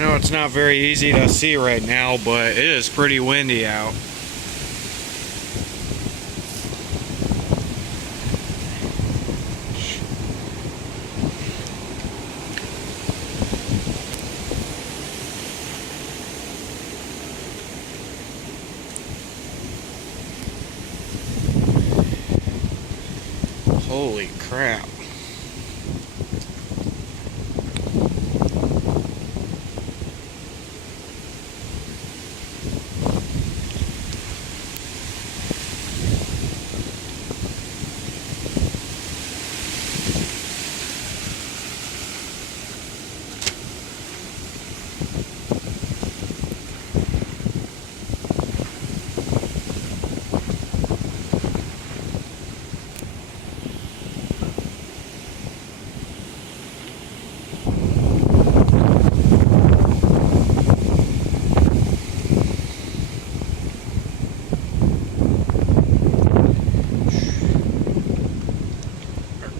I know it's not very easy to see right now, but it is pretty windy out. Holy crap.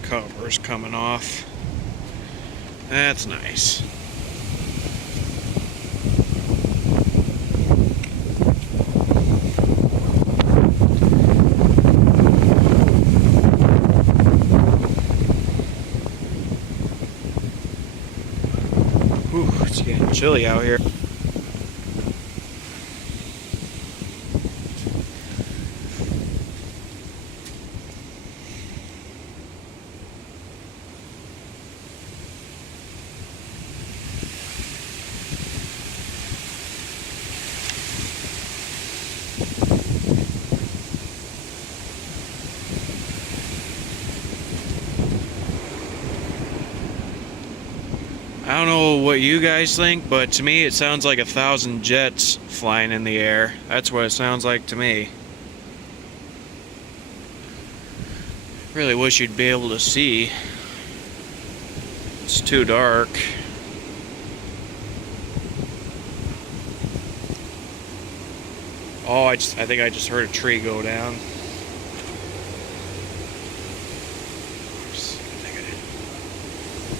Cover's coming off. That's nice. Whew, it's getting chilly out here. I don't know what you guys think, but to me it sounds like 1,000 jets flying in the air. That's what it sounds like to me. Really wish you'd be able to see. It's too dark. Oh, I think I just heard a tree go down.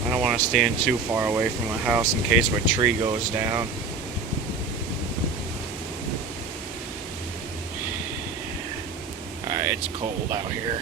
I don't want to stand too far away from the house in case my tree goes down. Alright, it's cold out here.